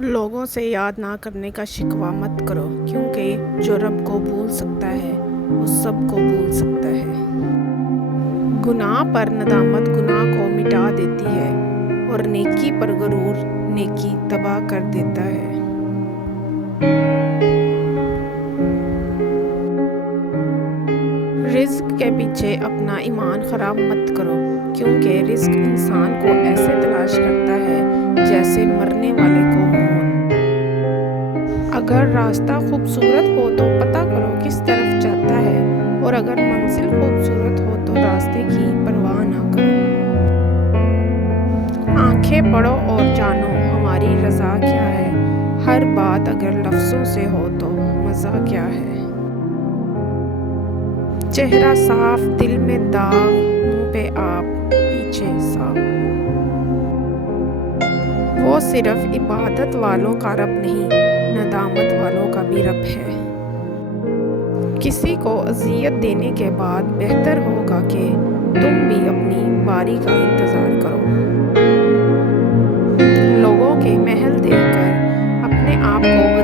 لوگوں سے یاد نہ کرنے کا شکوہ مت کرو، کیونکہ جو رب کو بھول سکتا ہے وہ سب کو بھول سکتا ہے۔ گناہ پر ندامت گناہ کو مٹا دیتی ہے، اور نیکی پر غرور نیکی تباہ کر دیتا ہے۔ رزق کے پیچھے اپنا ایمان خراب مت کرو، کیونکہ رزق انسان کو ایسے تلاش کرتا ہے جیسے مرنے والے کو موت۔ اگر راستہ خوبصورت ہو تو پتہ کرو کس طرف جاتا ہے، اور اگر منزل خوبصورت ہو تو راستے کی پرواہ نہ کرو۔ آنکھیں پڑھو اور جانو ہماری رضا کیا ہے، ہر بات اگر لفظوں سے ہو تو مزہ کیا ہے۔ چہرہ صاف دل میں داغ، منہ پہ آپ پیچھے صاف۔ وہ صرف عبادت والوں کا رب نہیں، ندامت والوں کا بھی رب ہے۔ کسی کو اذیت دینے کے بعد بہتر ہوگا کہ تم بھی اپنی باری کا انتظار کرو۔ لوگوں کے محل دیکھ کر اپنے آپ کو